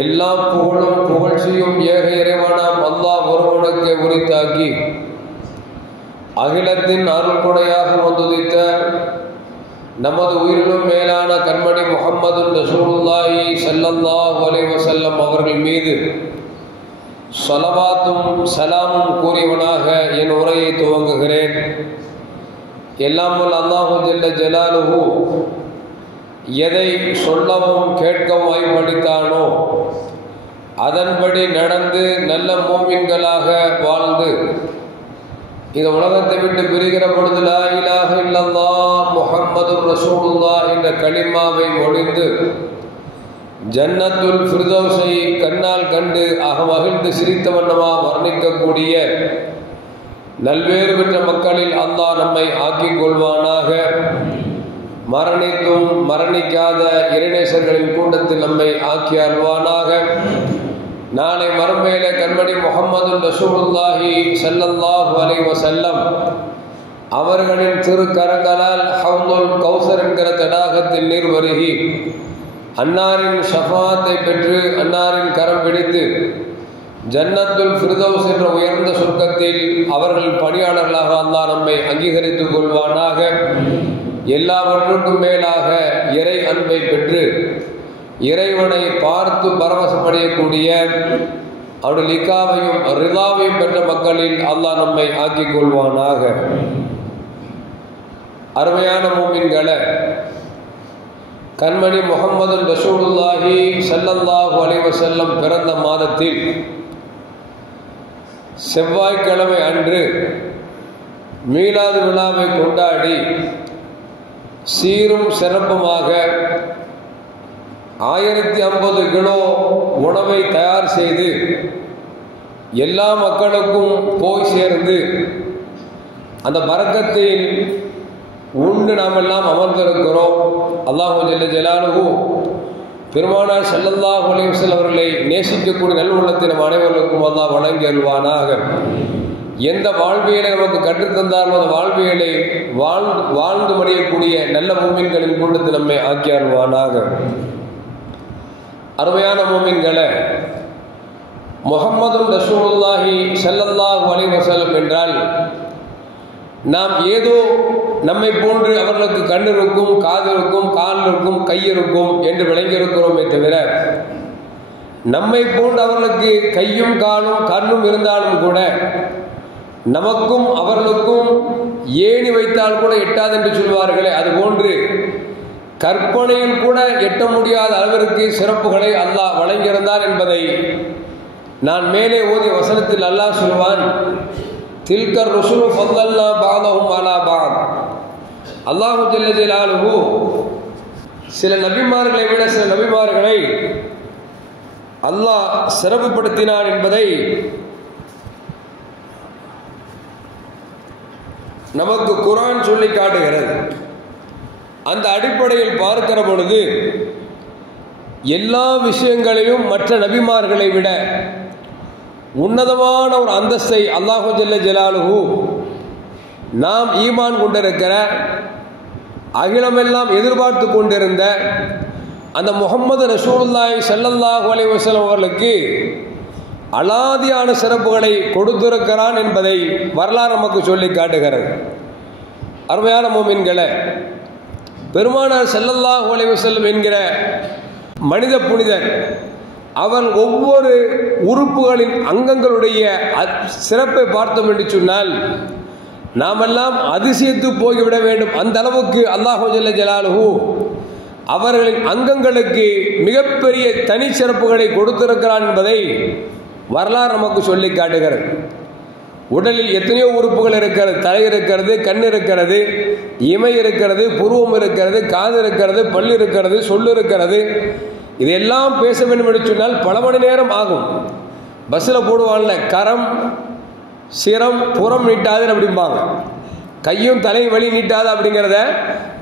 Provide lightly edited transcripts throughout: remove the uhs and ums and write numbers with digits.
எல்லா புகழும் புகழ்ச்சியும் ஏக இறைவனாம் அல்லாஹ் ஒருவனுக்கு உரித்தாக்கி அகிலத்தின் அருள்கொடையாக வந்துதித்த நமது உயிரிலும் மேலான கண்மணி முஹம்மது ரசூலுல்லாஹி ஸல்லல்லாஹு அலைஹி வஸல்லம் அவர்கள் மீது ஸலவாத்தும் சலாமும் கூறியவனாக என் உரையை துவங்குகிறேன். எல்லாம் வல்ல அல்லாஹு ஜல்ல ஜலாலுஹு எதை சொல்லவும் கேட்கவும் வாய்ப்பளித்தானோ அதன்படி நடந்து நல்ல மூமின்களாக வாழ்ந்து இந்த உலகத்தை விட்டு பிரிகிற பொழுது லா இலாஹ இல்லல்லாஹ் முஹம்மதுர் ரசூலுல்லாஹ் என்ற கலிமாவை மொழிந்து ஜன்னத்துல் ஃபிர்தௌஸை கண்ணால் கண்டு அகமகிழ்ந்து சிரித்த வண்ணமா வர்ணிக்கக்கூடிய நல்வேறு பெற்ற மக்களில் அல்லாஹ் நம்மை ஆக்கிக் கொள்வானாக. மரணித்தும் மரணிக்காத இறைநேசர்களின் கூட்டத்தில் நம்மை ஆக்கி அருள்வானாக. நாளை மறுமையிலே கண்மணி முஹம்மது ரசூலுல்லாஹி ஸல்லல்லாஹு அலைஹி வஸல்லம் அவர்களின் திருக்கரங்களால் ஹவ்லுல் கௌசர் என்கிற தடாகத்தில் நீர் வருகி அன்னாரின் ஷஃபாத்தை பெற்று அன்னாரின் கரம் பிடித்து ஜன்னத்துல் ஃபிர்தௌஸ் என்ற உயர்ந்த சொர்க்கத்தில் அவர்கள் பணியாளர்களாக அல்லாஹ் நம்மை அங்கீகரித்துக் கொள்வானாக. எல்லாவற்றுக்கும் மேலாக இறை அன்பை பெற்று இறைவனை பார்த்து பரவசப்படையக்கூடிய அவருடைய லிக்காவையும் ரிலாவையும் பெற்ற மக்களில் அல்லாஹ் நம்மை ஆக்கிக் கொள்வானாக. அருமையான மூமின்களே, கண்மணி முஹம்மது ரசூலுல்லாஹி ஸல்லல்லாஹு அலைஹி வஸல்லம் பிறந்த மாதத்தில் செவ்வாய்க்கிழமை அன்று மீலாது விழாவை கொண்டாடி சீரும் சிறப்புமாக 1050 கிலோ உணவை தயார் செய்து எல்லா மக்களுக்கும் போய் சேர்ந்து அந்த பரக்கத்தில் உண்டு நாம் எல்லாம் அமர்ந்திருக்கிறோம். அல்லாஹு ஜல்ல ஜலாலுஹு பெருமானார் ஸல்லல்லாஹு அலைஹி வஸல்லம் அவர்களை நேசிக்கக்கூடிய நல்வுள்ளத்தின் அனைவர்களுக்கும் அல்லாஹ் வழங்கி அருள்வானாக. எந்த வாழ்வியலை நமக்கு கற்றுத்தந்தாலும் அந்த வாழ்வியலை வாழ்ந்து மடியக்கூடிய நல்ல மூமின்களின் கூட்டத்தில் நம்மை ஆக்கி அருள்வானாக. அருமையான மூமின்களே, முஹம்மது ரசூலுல்லாஹி ஸல்லல்லாஹு அலைஹி வஸல்லம் என்றால் நாம் ஏதோ நம்மை போன்று அவர்களுக்கு கண் இருக்கும், காது இருக்கும், கால் இருக்கும், கை இருக்கும் என்று விளங்கியிருக்கிறோமே தவிர நம்மை போன்று அவர்களுக்கு கையும் காலும் கண்ணும் இருந்தாலும் கூட நமக்கும் அவர்களுக்கும் ஏணி வைத்தால் கூட எட்டாது என்று சொல்வார்களே, அதுபோன்று கற்பனையில் கூட எட்ட முடியாத அளவிற்கு சிறப்புகளை அல்லாஹ் வழங்கியிருந்தார் என்பதை நான் மேலே ஓதிய வசனத்தில் அல்லாஹ் சொல்வான், தில்கர் ருசுலு ஃபல்லல்னா பஅதஹும் அலா பஅத். அல்லாஹு ஜல்ல ஜலாலுஹு சில நபிமார்களை விட சில நபிமார்களை அல்லாஹ் சிறப்புப்படுத்தினான் என்பதை நமக்கு குர்ஆன் சொல்லி காட்டுகிறது. அந்த அடிப்படையில் பார்க்கிற பொழுது எல்லா விஷயங்களிலும் மற்ற நபிமார்களை விட உன்னதமான ஒரு அந்தஸ்தை அல்லாஹு ஜல்ல ஜலாலுஹு நாம் ஈமான் கொண்டிருக்கிற அகிலமெல்லாம் எதிர்பார்த்து கொண்டிருந்த அந்த முஹம்மது ரசூலுல்லாஹி ஸல்லல்லாஹு அலைஹி வஸல்லம் அவர்களுக்கு அலாதியான சிறப்புகளை கொடுத்திருக்கிறான் என்பதை வரலாறு நமக்கு சொல்லி காட்டுகிறது. அருமையான மூமின்களே, பெருமானார் ஸல்லல்லாஹு அலைஹி வஸல்லம் என்கிற மனித புனிதர் அவன் ஒவ்வொரு உறுப்புகளின் அங்கங்களுடைய சிறப்பை பார்த்தோம் என்று சொன்னால் நாமெல்லாம் அதிசயித்து போய்விட வேண்டும். அந்த அளவுக்கு அல்லாஹு ஜல்ல ஜலாலுஹு அவர்களின் அங்கங்களுக்கு மிகப்பெரிய தனி சிறப்புகளை கொடுத்திருக்கிறான் என்பதை வரலாறு நமக்கு சொல்லி காட்டுகிறது. உடலில் எத்தனையோ உறுப்புகள் இருக்கிறது. தலை இருக்கிறது, கண் இருக்கிறது, இமை இருக்கிறது, புருவம் இருக்கிறது, காது இருக்கிறது, பல் இருக்கிறது, சொல்லு இருக்கிறது. இதெல்லாம் பேச வேண்டும் என்று சொன்னால் பல மணி நேரம் ஆகும். பஸ்ஸில் போடுவான்ல, கரம் சிரம் புறம் நீட்டாது அப்படிம்பாங்க. கையும் தலை வழி நீட்டாது அப்படிங்கிறத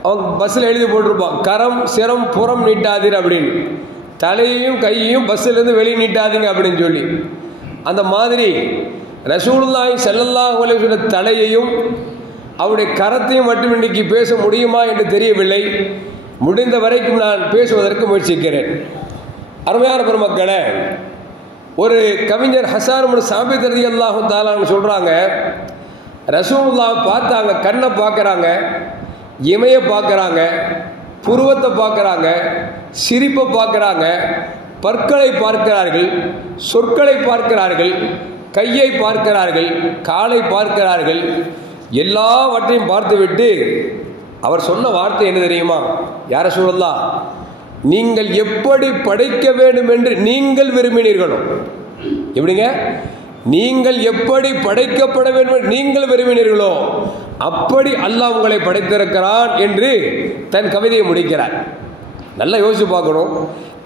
அவங்க பஸ்ஸில் எழுதி போட்டிருப்பான். கரம் சிரம் புறம் நீட்டாதீர் அப்படின்னு. தலையையும் கையையும் பஸ்ஸிலேருந்து வெளியே நீட்டாதீங்க அப்படின்னு சொல்லி. அந்த மாதிரி ரசூலுல்லாஹி ஸல்லல்லாஹு அலைஹி வஸல்லம் தலையையும் அவருடைய கரத்தையும் மட்டும் இன்றைக்கு பேச முடியுமா என்று தெரியவில்லை. முடிந்த வரைக்கும் நான் பேசுவதற்கு முயற்சிக்கிறேன். அருமையான பெருமக்களே, ஒரு கவிஞர் ஹஸான் இப்னு சாபித் ரலியல்லாஹு தஆலா சொல்றாங்க, ரசூலுல்லாஹ் பார்த்தாங்க, கண்ணை பார்க்குறாங்க, இமையை பார்க்குறாங்க, புருவத்தை பார்க்குறாங்க, சிரிப்பை பார்க்குறாங்க, பற்களை பார்க்கிறார்கள், சொற்களை பார்க்கிறார்கள், கையை பார்க்கிறார்கள், காலை பார்க்கிறார்கள், எல்லாவற்றையும் பார்த்துவிட்டு அவர் சொன்ன வார்த்தை என்ன தெரியுமா? யார ரசூலுல்லாஹ், நீங்கள் எப்படி படைக்க வேண்டும் என்று நீங்கள் விரும்பினீர்களோ, எப்படிங்க, நீங்கள் எப்படி படைக்கப்பட வேண்டும் என்று நீங்கள் விரும்பினீர்களோ அப்படி அல்லாஹ் உங்களை படைத்திருக்கிறான் என்று தன் கவிதையை முடிக்கிறார். நல்லா யோசிச்சு பார்க்கணும்.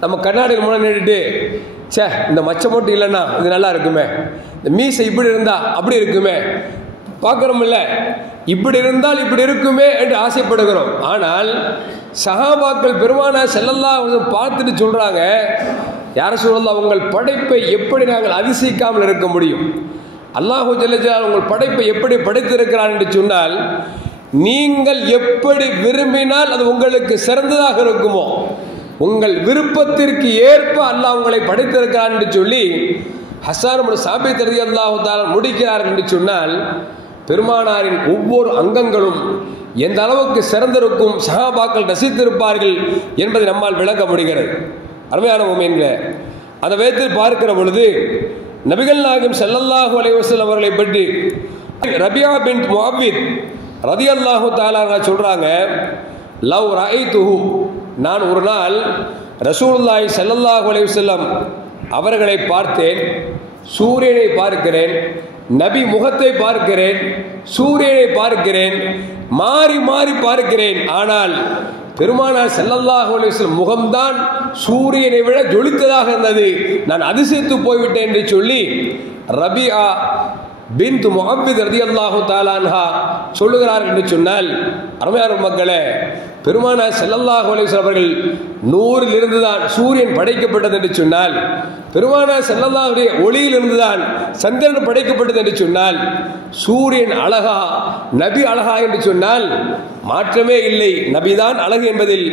நம்ம கண்ணாடியில் முன்னாடி நின்றுட்டு, சே இந்த மச்சம் மட்டும் இல்லைன்னா இது நல்லா இருக்குமே, இந்த மீசை இப்படி இருந்தா அப்படி இருக்குமே, பார்க்குறோம் இல்லை, இப்படி இருந்தால் இப்படி இருக்குமே என்று ஆசைப்படுகிறோம். ஆனால் சஹாபாக்கள் பெருமானார் ஸல்லல்லாஹு அலைஹி வஸல்லம் பார்த்துட்டு சொல்றாங்க, யார ரசூலுல்லாஹ், உங்கள் படைப்பை எப்படி நாங்கள் அதிசயிக்காமல் இருக்க முடியும்? அல்லாஹு ஜல்ல ஜலாலுஹு உங்கள் படைப்பை எப்படி படைத்திருக்கிறார் என்று சொன்னால், நீங்கள் எப்படி விரும்பினால் அது உங்களுக்கு சிறந்ததாக இருக்குமோ, உங்கள் விருப்பத்திற்கு ஏற்ப அல்லாஹ் உங்களை படைத்திருக்கிறார் என்று சொல்லி ஹஸான் இப்னு சாபித் ரலியல்லாஹு தஆலா முடிக்கிறார் என்று சொன்னால், பெருமானாரின் ஒவ்வொரு அங்கங்களும் எந்த அளவுக்கு சிறந்திருக்கும், சஹாபாக்கள் ரசித்திருப்பார்கள் என்பதை நம்மால் விளங்க முடிகிறது. அருமையான முஃமின்களே, அதை வைத்து பார்க்கிற பொழுது நபிகள் நாயகம் ஸல்லல்லாஹு அலைஹி வஸல்லம் அவர்களை பற்றி ரபியா பின்த் முஅவ்வித் ரலியல்லாஹு தஆலா சொல்றாங்க, லவ் ரஐதுஹு, நான் ஒரு நாள் ரசூலுல்லாஹி ஸல்லல்லாஹு அலைஹி வஸல்லம் அவர்களை பார்த்தேன், சூரியனை பார்க்கிறேன், நபி முகத்தை பார்க்கிறேன், சூரியனை பார்க்கிறேன், மாறி மாறி பார்க்கிறேன், ஆனால் பெருமானார் ஸல்லல்லாஹு அலைஹி வஸல்லம் முகம்தான் சூரியனை விட ஜொலித்ததாக இருந்தது, நான் அதிசயித்து போய்விட்டேன் என்று சொல்லி ரபியா பின்த் முஅவ்வித் ரலியல்லாஹு தஆலா அன்ஹா சொல்லுகிறார் என்று சொன்னால், அருமையான மக்களே, பெருமானார் ஸல்லல்லாஹு அலைஹி வஸல்லம் அவர்கள் நூறில் இருந்துதான் சூரியன் படைக்கப்பட்டது என்று சொன்னால், பெருமானார் ஸல்லல்லாஹு அலைஹி வஸல்லம் ஒளியிலிருந்து தான் சந்திரன் படைக்கப்பட்டது என்று சொன்னால், சூரியன் அழகா நபி அழகா என்று சொன்னால் மாற்றமே இல்லை, நபிதான் அழகு என்பதில்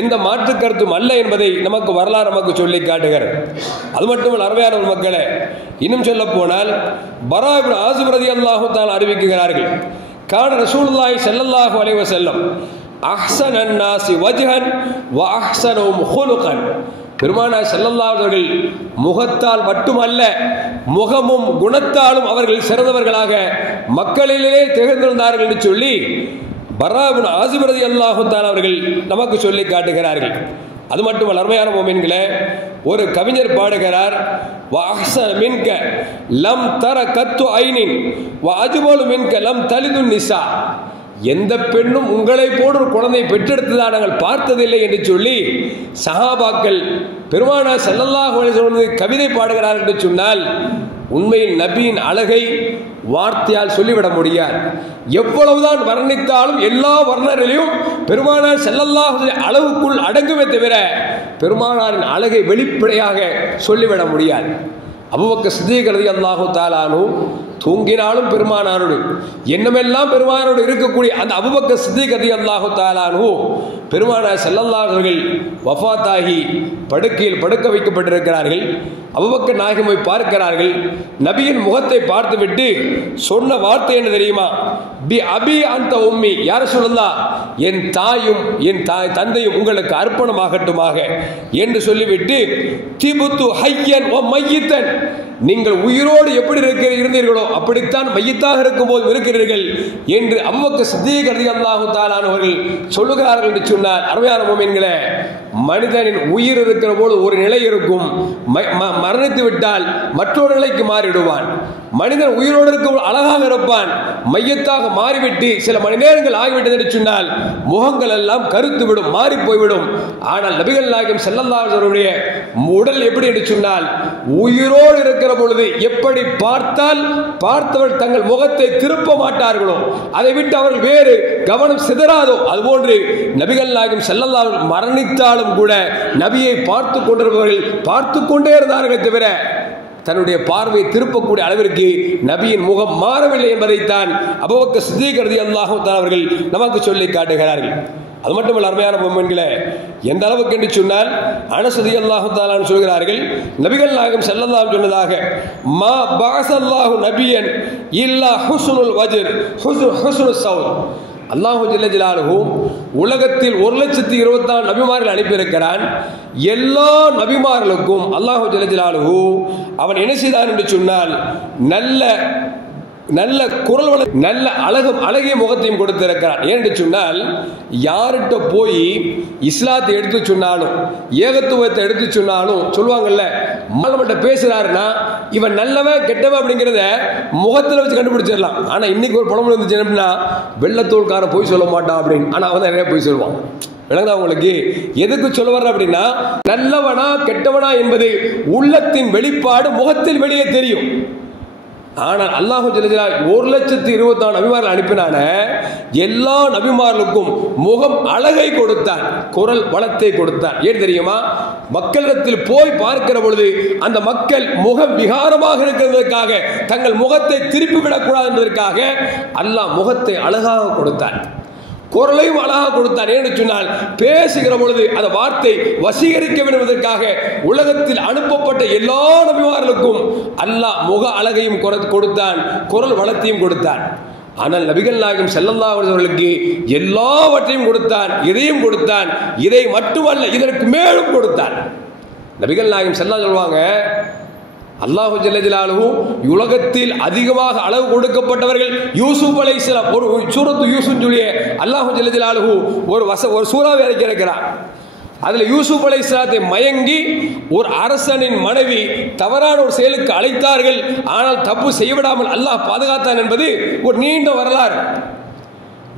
எந்த மாற்று கருத்தும் அல்ல என்பதை நமக்கு வரலாறு நமக்கு சொல்லி காட்டுகிறது. அது மட்டுமல்ல அருமையான மக்களே, இன்னும் சொல்ல போனால் பரா இப்னு ஆசிம் ரலியல்லாஹு தஆலா அறிவிக்கிறார்கள், கான ரசூலுல்லாஹி ஸல்லல்லாஹு அலைஹி வஸல்லம் அஹ்ஸனன் நாஸி வஜ்ஹன் வ அஹ்ஸனுஹும் குலுகன், பெருமானார் ஸல்லல்லாஹு அலைஹி அவர்கள் முகத்தால் மட்டுமல்ல முகமும் குணத்தாலும் அவர்கள் சிறந்தவர்களாக மக்களிலே திகழ்ந்திருந்தார்கள் என்று சொல்லி பரா இப்னு ஆசிம் ரலியல்லாஹு தஆலா அவர்கள் நமக்கு சொல்லி காட்டுகிறார்கள். அது மட்டுமல்ல அருமையான முஃமின்களே, ஒரு கவிஞர் பாடுகிறார், வ அஹ்ஸன மின்க லம் தர கத்து ஐனின் வ அஜ்மலு மின்க லம் தலிது நிசா, எந்த பெண்ணும் உங்களை போன்ற ஒரு குழந்தை பெற்றெடுத்ததாக நாங்கள் பார்த்ததில்லை என்று சொல்லி சஹாபாக்கள் பெருமானார் ஸல்லல்லாஹு அலைஹி வஸல்லம் கவிதை பாடுகிறார் என்று சொன்னால், உண்மையில் நபியின் அழகை வார்த்தையால் சொல்லிவிட முடியாது. எவ்வளவுதான் வர்ணித்தாலும் எல்லா வர்ணனையிலும் பெருமானார் ஸல்லல்லாஹு அலைஹி வஸல்லம் அளவுக்குள் அடங்குமே தவிர பெருமானாரின் அழகை வெளிப்படையாக சொல்லிவிட முடியாது. அபூபக்கர் சித்தீக் ரலியல்லாஹு தஆலா அன்ஹு தூங்கினாலும் பெருமானாரோடு, என்னமெல்லாம் பெருமானாரோடு இருக்கக்கூடிய அந்த அபூபக்கர் சித்தீக் ரலியல்லாஹு தஆலா அன்ஹு பெருமானார் ஸல்லல்லாஹு அலைஹி வஸல்லம் வஃபாத்தாகி படுக்கையில் படுக்க வைக்கப்பட்டிருக்கிறார்கள். அபூபக்கர் நாயகம் போய் பார்க்கிறார்கள், நபியின் முகத்தை பார்த்துவிட்டு சொன்ன வார்த்தை என்ன தெரியுமா? பி அபி அந்த உம்மி, யார ரசூலுல்லாஹ், என் தாயும் என் தந்தையும் உங்களுக்கு அர்ப்பணமாகட்டுமாக என்று சொல்லிவிட்டு, திபுத்து ஹய்யன் வ மையித்தன், நீங்கள் உயிரோடு எப்படி இருந்தீர்களோ அப்படித்தான் மையத்தாக இருக்கும் போது இருக்கிறீர்கள் என்று அபூபக்கர் சித்தீக் ரலியல்லாஹு தஆலா அவர்கள் சொல்லுகிறார்கள் என்று சொன்னார். அருமையான முஃமின்களே, மனிதனின் உயிர் இருக்கிற போது ஒரு நிலை இருக்கும், மரணித்து விட்டால் மற்றொரு நிலைக்கு மாறிடுவான். மனிதன் உயிரோடு இருக்கும் அழகாக இருப்பான், மையத்தாக மாறிவிட்டு சில மணி நேரங்கள் ஆகிவிட்டது என்று சொன்னால் முகங்கள் எல்லாம் கருத்து விடும், மாறி போய்விடும். ஆனால் நபிகள் நாயகம் ஸல்லல்லாஹு அலைஹி வஸல்லம் உடல் எப்படி என்று சொன்னால், உயிரோடு இருக்கிற பொழுது எப்படி பார்த்தால் பார்த்தவர்கள் தங்கள் முகத்தை திருப்ப மாட்டார்களோ, அதை விட்டு அவர்கள் வேறு கவனம் சிதறாதோ, அதுபோன்று நபிகள் நாயகம் ஸல்லல்லாஹு அலைஹி வஸல்லம் மரணித்தாலும் கூட நபியை பார்த்து கொண்டிருப்பவர்கள் பார்த்து கொண்டே இருந்தார்கள் தவிர தன்னுடைய பார்வையை திருப்பக்கூடிய அளவிற்கு நபியின் முகம் மாறவில்லை என்பதைத்தான் அபூபக்கர் சித்தீக் ரலியல்லாஹு தஆலா அவர்கள் நமக்கு சொல்லி காட்டுகிறார்கள். அது மட்டுமல்ல அருமையான முஃமின்களே, எந்த அளவுக்கு என்று சொன்னால் அனஸ் ரலியல்லாஹு தஆலா சொல்கிறார்கள், நபிகள் நாயகம் ஸல்லல்லாஹு அலைஹி சொன்னதாக, மா பஅஸல்லாஹு நபியன் இல்லா ஹுஸ்னுல் வஜ்ர் ஹுஸ்னுஸ் ஸௌல். அல்லாஹு ஜல்ல ஜலாலுஹு உலகத்தில் 1,24,000 நபிமார்கள் அனுப்பியிருக்கிறான். எல்லா நபிமார்களுக்கும் அல்லாஹு ஜல்ல ஜலாலுஹு அவன் என்ன செய்தான் என்று சொன்னால் நல்ல குரல் வள, நல்ல அழகிய முகத்தையும் கொடுத்திருக்கிறான். ஏன்னு சொன்னால் யார்கிட்ட போய் இஸ்லாத்தை எடுத்து சொன்னாலும் ஏகத்துவத்தை எடுத்து சொன்னாலும் சொல்லுவாங்கல்ல, நம்மகிட்ட பேசுறாருன்னா இவன் நல்லவன் கெட்டவன் அப்படிங்கிறத முகத்தில் வச்சு கண்டுபிடிச்சிடலாம். ஆனா இன்னைக்கு ஒரு பழமொழி வந்துச்சு அப்படின்னா, வெள்ளத்தோல்காரன் போய் சொல்ல மாட்டான் அப்படின்னு. ஆனா அவன் நிறைய போய் சொல்லுவான். விளங்குதா உங்களுக்கு? எதுக்கு சொல்ல வர்ற அப்படின்னா, நல்லவனா கெட்டவனா என்பது உள்ளத்தின் வெளிப்பாடு முகத்தில் வெளியே தெரியும். ஆனால் அல்லாஹு ஜல்ல ஜலாலுஹு 1,24,000 நபிமார்கள் அனுப்பினான எல்லா நபிமார்களுக்கும் முகம் அழகை கொடுத்தான், குரல் வளத்தை கொடுத்தான். ஏன் தெரியுமா? மக்களிடத்தில் போய் பார்க்கிற பொழுது அந்த மக்கள் முகம் விகாரமாக இருக்கிறதற்காக, தங்கள் முகத்தை திருப்பி விடக்கூடாது என்பதற்காக அல்லாஹ் முகத்தை அழகாக கொடுத்தான், குரலையும் அழகாக கொடுத்தான். ஏன்னு சொன்னால் பேசுகிற பொழுது அந்த வார்த்தை வசீகரிக்க வேண்டும் என்பதற்காக உலகத்தில் அனுப்பப்பட்ட எல்லா நபிமார்களுக்கும் அல்லாஹ் முக அழகையும் கொடுத்தான், குரல் வளத்தையும் கொடுத்தான். ஆனால் நபிகள் நாயகம் ஸல்லல்லாஹு அலைஹி வஸல்லுக்கு எல்லாவற்றையும் கொடுத்தான், இதையும் கொடுத்தான். இதை மட்டுமல்ல, இதற்கு மேலும் கொடுத்தான். நபிகள் நாயகம் ஸல்லல்லாஹு சொல்வாங்க, அல்லாஹு ஜல்ல ஜலாலுஹு உலகத்தில் அதிகமாக அளவு கொடுக்கப்பட்டவர்கள் யூசுப் அலைஹிஸ்ஸலாம். ஒரு சூரத்து யூசுப் சொல்லிய அல்லாஹு ஜல்ல ஜலாலுஹு ஒரு சூறாவை இறக்கிறார். அதுல யூசுப் அலைஹிஸ்ஸலாத்தை மயங்கி ஒரு அரசனின் மனைவி தவறான ஒரு செயலுக்கு அழைத்தார்கள். ஆனால் தப்பு செய்யவிடாமல் அல்லாஹ் பாதுகாத்தான் என்பது ஒரு நீண்ட வரலாறு.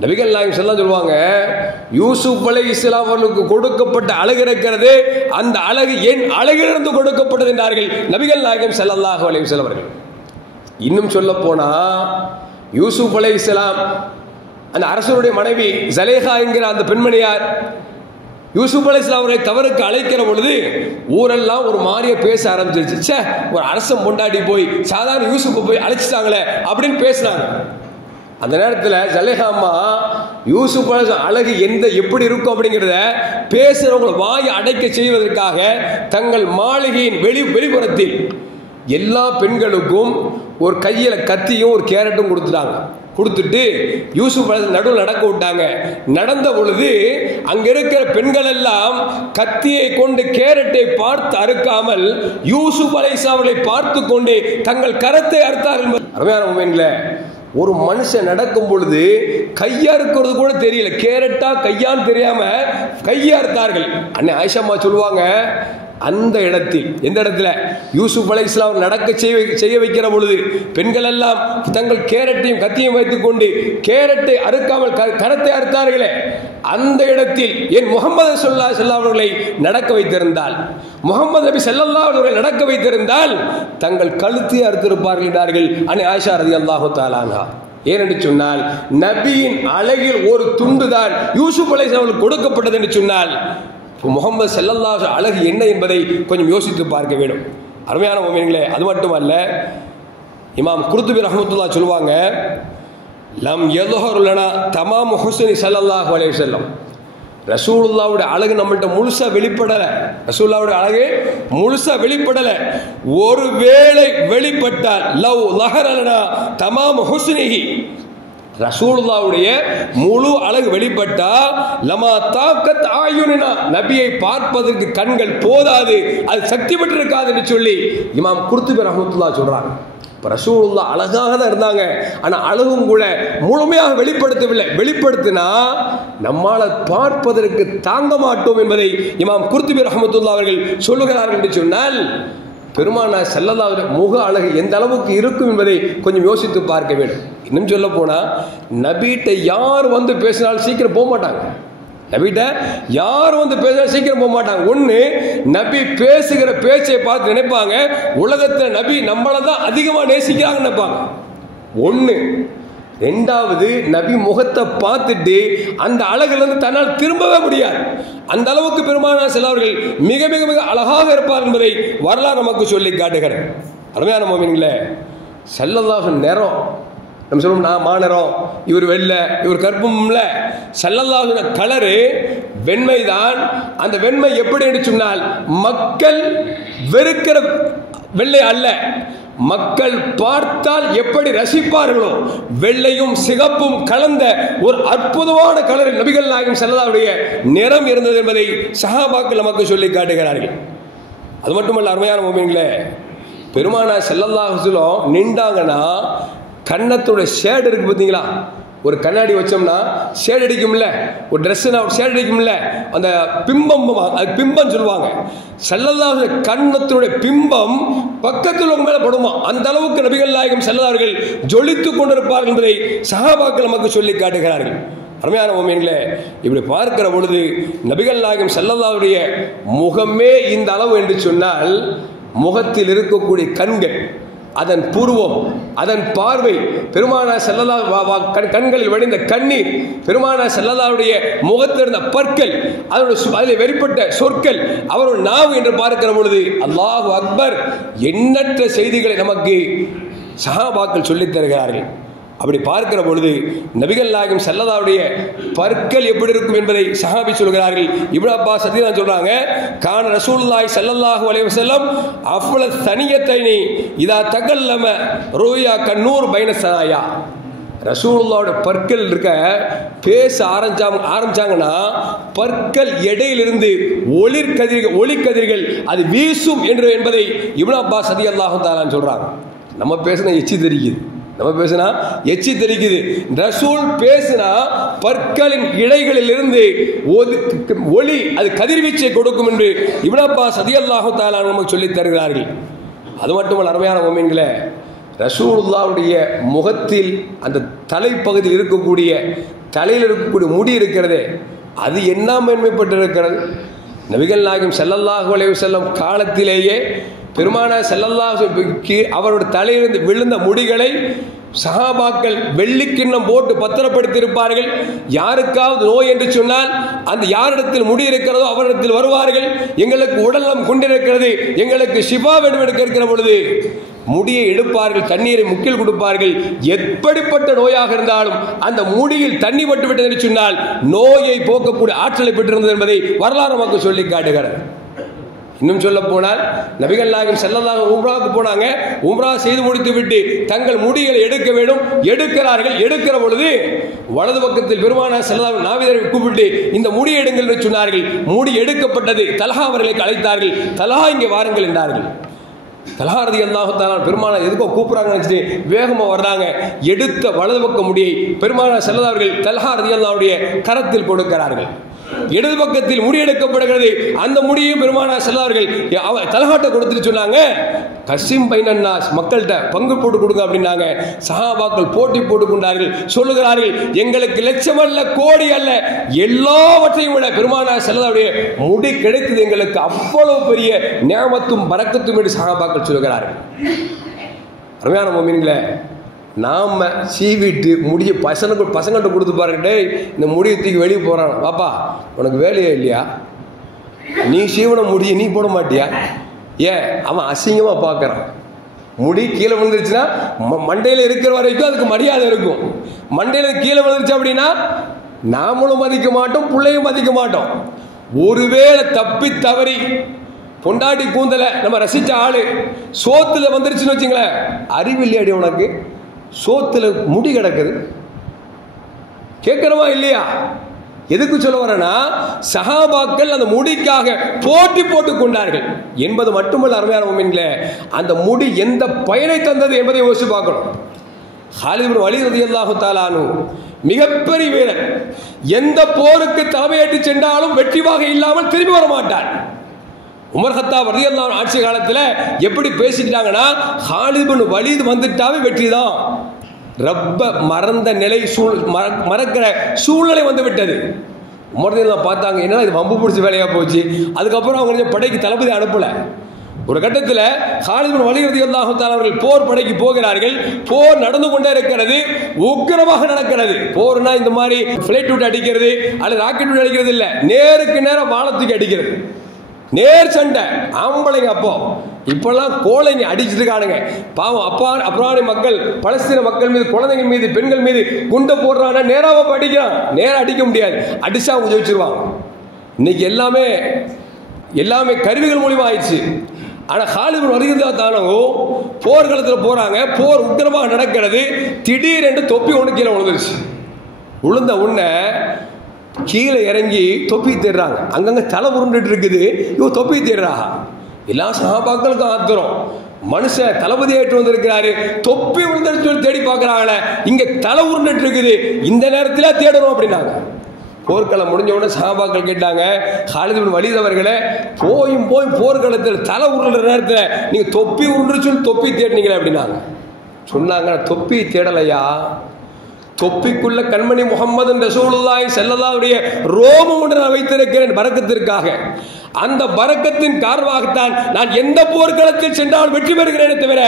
நபிகள் நாயகம் ஸல்லல்லாஹு சொல்வாங்க, யூசுப் அலைஹிஸ்ஸலாம் அவர்களுக்கு கொடுக்கப்பட்ட அழகு இருக்கிறது, அந்த அழகு என் அழகிலிருந்து கொடுக்கப்பட்டது என்றார்கள் நபிகள் நாயகம் ஸல்லல்லாஹு அலைஹி வஸல்லம் அவர்கள். இன்னும் சொல்ல போனா, யூசுப் அலைஹிஸ்ஸலாம் அந்த அரசனுடைய மனைவி ஜலேஹா என்கிற அந்த பெண்மணியார் யூசுப் அலைஹிஸ்ஸலாம் அவர்களை தவறுக்கு அழைக்கிற பொழுது ஊரெல்லாம் ஒரு மாதிரியா பேச ஆரம்பிச்சிருச்சு. ஒரு அரசன் பொண்டாட்டி போய் சாதாரண யூசுப்பை போய் அழைச்சிட்டாங்களே அப்படின்னு பேசினாங்க. அந்த நேரத்தில் ஜலேஹா அம்மா யூசுப் அழகு எப்படி இருக்கும் அப்படிங்கிறத பேசுறவங்களை வாய் அடைக்க செய்வதற்காக தங்கள் மாளிகையின் வெளிப்புறத்தில் எல்லா பெண்களுக்கும் ஒரு கையில கத்தியும் ஒரு கேரட்டும் கொடுத்துட்டு யூசுப் நடுவில் நடக்க விட்டாங்க. நடந்த பொழுது அங்க இருக்கிற பெண்கள் எல்லாம் கத்தியை கொண்டு கேரட்டை பார்த்து அறுக்காமல் யூசுப் அலைஹிஸ்ஸலாம் அவர்களை பார்த்து கொண்டு தங்கள் கரத்தை அறுத்தார்கள். அருமையான முஃமின்களே, ஒரு மனுஷன் நடக்கும் பொழுது கையா இருக்கிறது கூட தெரியல, கேரட்டா கையான்னு தெரியாம கையா அறுத்தார்கள். அன்னை ஆயிஷா அம்மா சொல்லுவாங்க, அந்த இடத்தில், எந்த இடத்துல யூசுப் அலைஹிஸ்ஸலாம் நடக்க செய்ய வைக்கிற பொழுது பெண்கள் எல்லாம் தங்கள் கேரட்டையும் கத்தியும் வைத்துக் கொண்டு கேரட்டை அறுக்காமல் கரத்தை அறுத்தார்களே, அந்த இடத்தில் என் முஹம்மது ஸல்லல்லாஹு அலைஹி வஸல்லம் அவர்களை நடக்க வைத்திருந்தால், முஹம்மது நபி ஸல்லல்லாஹு அலைஹி வஸல்லம் நடக்க வைத்திருந்தால் தங்கள் கழுத்தை அறுத்திருப்பார்கள் என்றார்கள் அன்னை ஆயிஷா ரலியல்லாஹு தஆலா அன்ஹா. ஏனென்று சொன்னால் நபியின் அழகில் ஒரு துண்டுதான் யூசுப் அலைஹிஸ்ஸலாம் அவர்களுக்கு கொடுக்கப்பட்டது என்று சொன்னால் முஹம்மது ஸல்லல்லாஹு அலைஹி வஸல்லம் அழகு என்ன என்பதை கொஞ்சம் யோசித்து பார்க்க வேண்டும். அருமையான முஃமின்களே, அது மட்டுமல்ல, இமாம் குர்துபி ரஹ்மத்துல்லாஹி சொல்வாங்க, லம் யظஹரு லனா தமாமு ஹுஸ்னி ஸல்லல்லாஹு அலைஹி வஸல்லம். ரசூலுல்லாஹ்வுடைய அழகு நம்மள்ட்ட முழுசா வெளிப்படல. ரசூலுல்லாஹ்வுடைய அழகு முழுசா வெளிப்படல. ஒருவேளை வெளிப்பட்டால் லவ் லஹர லனா தமாமு ஹுஸ்னிஹி, ரசூலுல்லாஹ்வுடைய முழு அழகு வெளிப்பட்டா லமா தாக்கத் ஆயுனினா, நபியை பார்ப்பதற்கு கண்கள் போதாது, அது சக்தி பெற்றிருக்காது என்று சொல்லி இமாம் குர்துபி ரஹ்மத்துல்லாஹி சொல்றாங்க. இப்போ ரசூலுல்லாஹ் அழகாக தான் இருந்தாங்க, ஆனால் அழகும் கூட முழுமையாக வெளிப்படுத்தவில்லை. வெளிப்படுத்தினா நம்மால் பார்ப்பதற்கு தாங்க மாட்டோம் என்பதை இமாம் குர்துபி ரஹ்மத்துல்லாஹி அவர்கள் சொல்லுகிறார்கள் என்று சொன்னால், பெருமானார் ஸல்லல்லாஹு அலைஹி வஸல்லம் முக அழகு எந்த அளவுக்கு இருக்கும் என்பதை கொஞ்சம் யோசித்து பார்க்க வேண்டும். இன்னும் சொல்ல போனா, நபிகிட்ட யார் வந்து பேசினாலும் சீக்கிரம் போக மாட்டாங்க. நபிகிட்ட யார் வந்து பேசினாலும் சீக்கிரம் போக மாட்டாங்க. ஒன்று, நபி பேசுகிற பேச்சை பார்த்து நினைப்பாங்க, உலகத்தில் நபி நம்மளை தான் அதிகமாக நேசிக்கிறாங்கன்னு நினைப்பாங்க. ஒன்று. ரெண்டாவது, நபி முகத்தை பார்த்துட்டு அந்த அழகிலிருந்து தன்னால் திரும்பவே முடியாது. அந்த அளவுக்கு பெருமானார் செல்லவர்கள் மிக மிக மிக அழகாக இருப்பார் என்பதை வரலாறு நமக்கு சொல்லி காட்டுகிறார். அருமையான முஃமின்களே, ஸல்லல்லாஹு நிறம் நம்ம சொல்லுவோம் நான் மாநரம், இவர் வெள்ளை, இவர் கற்பும்ல. ஸல்லல்லாஹு அலைஹி கலரு வெண்மைதான். அந்த வெண்மை எப்படி என்று சொன்னால் மக்கள் வெறுக்கிற வெள்ளை அல்ல, மக்கள் பார்த்தால் எப்படி ரசிப்பார்களோ வெள்ளையும் சிகப்பும் கலந்த ஒரு அற்புதமான கலரில் நபிகள் நாயகம் ஸல்லல்லாஹு அலைஹி நிறம் இருந்தது என்பதை சஹாபாக்கள் நமக்கு சொல்லி காட்டுகிறார்கள். அது மட்டுமல்ல அருமையான முஃமின்களே, பெருமானார் ஸல்லல்லாஹு அலைஹி வஸல்லம் நின்றாங்கன்னா கன்னத்தோட ஷேடு இருக்கு பார்த்தீங்களா, ஒரு கண்ணாடி வச்சோம்னா ஷேட் அடிக்கும்ல, ஒரு ட்ரெஸ்ஸுனா ஒரு ஷேட் அடிக்கும்ல, அந்த பிம்பம், அது பிம்பம் சொல்லுவாங்க. ஸல்லல்லாஹு அலைஹி கன்னத்துடைய பிம்பம் பக்கத்தில் உங்க மேல படுமா, அந்த அளவுக்கு நபிகள் நாயகம் ஸல்லல்லாஹு அலைஹி ஜொலித்துக் கொண்டிருப்பார்கள் என்பதை சஹாபாக்கள் நமக்கு சொல்லி காட்டுகிறார்கள். அருமையான முஃமின்களே, இப்படி பார்க்கிற பொழுது நபிகள் நாயகம் ஸல்லல்லாஹு அலைஹி முகமே இந்த அளவு என்று சொன்னால், முகத்தில் இருக்கக்கூடிய கண்கள், அதன் பூர்வம், அதன் பார்வை, பெருமானார் ஸல்லல்லாஹு கண்களில் வடிந்த கண்ணீர், பெருமானார் ஸல்லல்லாஹுடைய முகத்தில் இருந்த பற்கள், அதில் வெளிப்பட்ட சொற்கள், அவருடைய நாவு என்று பார்க்கிற பொழுது அல்லாஹு அக்பர், எண்ணற்ற செய்திகளை நமக்கு சஹாபாக்கள் சொல்லித் தருகிறார்கள். அப்படி பார்க்கிற பொழுது நபிகள் நாயகம் ஸல்லல்லாஹுடைய பற்கள் எப்படி இருக்கும் என்பதை சஹாபி சொல்கிறார்கள். இப்னு அப்பாஸ் ரலியல்லாஹு சொல்றாங்க, கான ரசூலுல்லாஹி ஸல்லல்லாஹு அலைஹி வஸல்லம் அஃலல் சனியத்தைனி இதா தகல்லம ருயா கன்னூர் பைன சனாயா. ரசூலுல்லாஹ்வுடைய பற்கள் இருக்க பேச ஆரம்பிச்சாங்கன்னா பற்கள் இடையிலிருந்து ஒளிக்கதிர்கள் அது வீசும் என்பதை இப்னு அப்பாஸ் ரலியல்லாஹு தஆலா சொல்றாங்க. நம்ம பேசினா எச்சி தெரிக்குது, நம்ம பேசினா எச்சி தெரிக்குது. ரசூல் பேசினா பற்களின் இழைகளில் இருந்து ஒளி, அது கதிர்வீச்சை கொடுக்கும் என்று இப்னு அப்பாஸ் ரலியல்லாஹு தஆலா நமக்கு சொல்லித் தருகிறார்கள். அது மட்டுமல்ல அருமையான முஃமின்களே, ரசூலுல்லாஹ்வுடைய முகத்தில் அந்த தலைப்பகுதியில் இருக்கக்கூடிய, தலையில் இருக்கக்கூடிய முடி இருக்கிறதே, அது என்ன மேன்மைப்பட்டிருக்கிறது. நபிகள் நாயகம் ஸல்லல்லாஹு அலைஹி வஸல்லம் காலத்திலேயே பெருமானார் ஸல்லல்லாஹு அலைஹி வஸல்லம் அவருடைய தலையிலிருந்து விழுந்த முடிகளை சஹாபாக்கள் வெள்ளிக்கிண்ணம் போட்டு பத்திரப்படுத்தி இருப்பார்கள். யாருக்காவது நோய் என்று சொன்னால் அந்த யாரிடத்தில் முடி இருக்கிறதோ அவரிடத்தில் வருவார்கள். எங்களுக்கு உடல்நலம் கொண்டிருக்கிறது, எங்களுக்கு ஷிஃபா வேண்டும் என்று கேட்கிற பொழுது முடியை எடுப்பார்கள், தண்ணீரை முக்கில் கொடுப்பார்கள். எப்படிப்பட்ட நோயாக இருந்தாலும் அந்த முடியில் தண்ணி பட்டுவிட்டது என்று சொன்னால் நோயை போக்கக்கூடிய ஆற்றலை பெற்றிருந்தது என்பதை வரலாறு நமக்கு சொல்லி காட்டுகிறது. இன்னும் சொல்ல போனால் நபிகள் நாயகம் ஸல்லல்லாஹு உம்ராவுக்கு போனாங்க, உம்ரா செய்து முடித்து விட்டு தங்கள் முடிகளை எடுக்க வேண்டும், எடுக்கிறார்கள். எடுக்கிற பொழுது வலது பக்கத்தில் பெருமானார் ஸல்லல்லாஹு நாவிதரை கூப்பிட்டு இந்த முடி எடுங்கள் என்று சொன்னார்கள். முடி எடுக்கப்பட்டது. தல்ஹா அவர்களை அழைத்தார்கள். தல்ஹா இங்கே வாருங்கள் என்றார்கள். தல்ஹா ரலியல்லாஹு தஆலா பெருமானார் எதுக்கோ கூப்பிடுறாங்கன்னு நினைச்சிட்டு வேகமா வர்றாங்க. எடுத்த வலது பக்க முடியை பெருமானார் ஸல்லல்லாஹு அவர்கள் தல்ஹா ரலியல்லாஹுடைய கரத்தில் கொடுக்கிறார்கள். இடது பக்கத்தில் முடி எடுக்கப்படுகிறது. அந்த முடியையும் பெருமானார் ஸல்லல்லாஹு அலைஹி தல்ஹாட்ட கொடுத்துட்டு சொன்னாங்க, கஸிம் பைனன்னாஸ், மக்கள்கிட்ட பங்கு போட்டு கொடுங்க அப்படின்னாங்க. சஹாபாக்கள் போட்டி போட்டுக் கொண்டார்கள். சொல்லுகிறார்கள், எங்களுக்கு லட்சம் அல்ல, கோடி அல்ல, எல்லாவற்றையும் விட பெருமானார் ஸல்லல்லாஹு அலைஹி முடி கிடைத்தது எங்களுக்கு அவ்வளவு பெரிய நிஅமத்தும் பரக்கத்தும் என்று சஹாபாக்கள் சொல்லுகிறார்கள். அருமையான முஃமின்களே, நாம் சீவிட்டு முடிய பசங்கள்கிட்ட கொடுத்து பாருங்க, டேய் இந்த முடியை தூக்கி வெளியே போகிறான், பாப்பா உனக்கு வேலையே இல்லையா, நீ சீவன முடிய நீ போட மாட்டியா, ஏன் அவன் அசிங்கமாக பார்க்குறான். முடி கீழே விழுந்துருச்சுன்னா மண்டையில் இருக்கிற வரைக்கும் அதுக்கு மரியாதை இருக்கும். மண்டையில் கீழே விழுந்துருச்சு அப்படின்னா நாமளும் மதிக்க மாட்டோம், பிள்ளையும் மதிக்க மாட்டோம். ஒருவேளை தப்பி தவறி பொண்டாட்டி கூந்தலை நம்ம ரசித்த ஆளு சோத்துல வந்துருச்சுன்னு வச்சுங்களேன், அறிவில்லையாடி உனக்கு, சோத்துல முடி கிடக்குது, கேட்கிறவா இல்லையா? எதுக்கு சொல்ல வரேன்னா, சஹாபாக்கள் அந்த முடிக்காக போட்டி போட்டுக் கொண்டார்கள் என்பது மட்டுமல்ல அருமையான முஃமின்களே, அந்த முடி எந்த பயனை தந்தது என்பதை யோசிச்சு பார்க்கணும். காலித் இப்னு வலீத் ரலியல்லாஹு தஆலா அன்ஹு மிகப்பெரிய வீரர். எந்த போருக்கு தலைமையேற்று சென்றாலும் வெற்றிவாக இல்லாமல் திரும்பி வர மாட்டார். உமர் கத்தாப் ரலியல்லாஹு அன்ஹு ஆட்சி காலத்தில் எப்படி பேசிட்டாங்கன்னா, காலித் இப்னு வலீத் வந்துட்டாவே வெற்றி தான். ரப்ப மறந்த நிலை, மறக்கிற சூழ்நிலை வந்து விட்டது. உமர் ரலியல்லாஹு பார்த்தாங்க, என்னன்னா இது வம்பு பிடிச்ச வேலையாக போச்சு. அதுக்கப்புறம் அவங்க படைக்கு தளபதி அனுப்பலை. ஒரு கட்டத்தில் காலித் இப்னு வலீத் ரலியல்லாஹு தஆலா அவர்கள் போர் படைக்கு போகிறார்கள். போர் நடந்து கொண்டே இருக்கிறது, உக்கிரமாக நடக்கிறது. போர்னா இந்த மாதிரி பிளைட் விட்டு அடிக்கிறது அல்லது ராக்கெட் விட்டு அடிக்கிறது இல்லை, நேருக்கு நேரம் வாளத்துக்கு அடிக்கிறது, நேர் சண்டை. ஆம்பளைங்க அப்போ இப்பெல்லாம் கோழைங்க அடிச்சுட்டு இருக்கானுங்க. பாவம் அப்ராணி மக்கள், பலஸ்தீன மக்கள் மீது, குழந்தைங்க மீது, பெண்கள் மீது குண்டை போடுறாங்க. நேராக அடிக்கிறான். நேராக அடிக்க முடியாது, அடிச்சா அவங்க ஜெயிச்சிருவாங்க. இன்னைக்கு எல்லாமே கருவிகள் மூலியமா ஆயிடுச்சு. ஆனால் ஹாலிவுட் வருகிறதா தானோ போர்க்களத்தில் போறாங்க. போர் உக்கிரமாக நடக்கிறது. திடீரென்று தொப்பி ஒன்று கீழே விழுந்துருச்சு. விழுந்த உடனே கீழே இறங்கி தொப்பி தேடுறாங்க. அங்கங்க தலை உருண்டுட்டு இருக்குது. இவங்க தொப்பி தேடுறாங்க. எல்லா சகாபாக்களுக்கும் ஆத்திரம். மனுஷன் தளபதி ஏற்று வந்திருக்கிறாரு, தொப்பி விழுந்துட்டு தேடி பார்க்கறாங்களே, இங்க தலை உருண்டுட்டு இருக்குது, இந்த நேரத்தில் தேடணும் அப்படின்னாங்க. போர்க்களம் முடிஞ்ச உடனே சஹாபாக்கள் கேட்டாங்க, காலித் இப்னு வலீத் அவர்களே, போய் போர்க்களத்தில் தலை உருளுற நேரத்தில் நீங்க தொப்பி உருண்டுச்சுன்னு தொப்பி தேடினீங்களே அப்படின்னாங்க. சொன்னாங்க, தொப்பி தேடலையா, தொப்பிக்குள்ள கண்மணி முஹம்மது ரசூலுல்லாஹி ஸல்லல்லாஹு அலைஹி ரோமம் ஒன்று நான் வைத்திருக்கிறேன் பரக்கத்திற்காக. அந்த பரக்கத்தின் காரணமாகத்தான் நான் எந்த போர்க்களத்தில் சென்றால் வெற்றி பெறுகிறேனே தவிர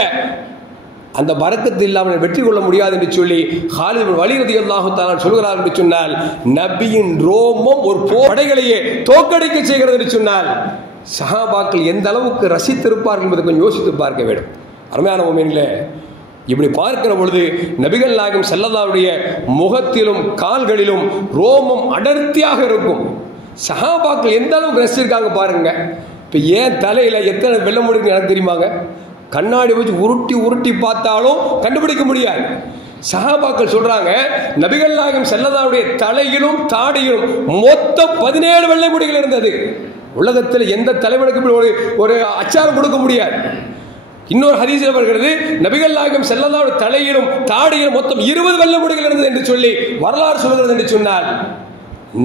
அந்த பரக்கத்து இல்லாமல் வெற்றி கொள்ள முடியாது என்று சொல்லி காலித் இப்னு வலீத் ரலியல்லாஹு தஆலா சொல்கிறார் என்று சொன்னால், நபியின் ரோமம் ஒரு படைகளையே தோற்கடிக்க செய்கிறது என்று சொன்னால் சஹாபாக்கள் எந்த அளவுக்கு ரசித்திருப்பார்கள் என்பதை கொஞ்சம் யோசித்து பார்க்க வேண்டும். அருமையான முஃமின்களே, இப்படி பார்க்கிற பொழுது நபிகள் நாயகம் ஸல்லல்லாஹுடைய முகத்திலும் கால்களிலும் ரோமம் அடர்த்தியாக இருக்கும். சஹாபாக்கள் எந்த அளவுக்கு ரசிச்சிருக்காங்க பாருங்க. இப்போ ஏன் தலையில் எத்தனை வெள்ளை முடிக்கு எனக்கு தெரியுமாங்க? கண்ணாடி வச்சு உருட்டி பார்த்தாலும் கண்டுபிடிக்க முடியாது. சஹாபாக்கள் சொல்றாங்க, நபிகள் நாயகம் ஸல்லல்லாஹுடைய தலையிலும் தாடியிலும் மொத்தம் 17 வெள்ளை முடிகள் இருந்தது. உலகத்தில் எந்த தலைவனுக்கு ஒரு அச்சாரம் கொடுக்க முடியாது. இன்னொரு ஹதீஸில் வருகிறது, நபிகள் நாயகம் ஸல்லல்லாஹு தலையிலும் தாடியிலும் மொத்தம் 20 வெள்ளை முடிகள் இருந்தது என்று சொல்லி வரலாறு சொல்கிறது என்று சொன்னால்,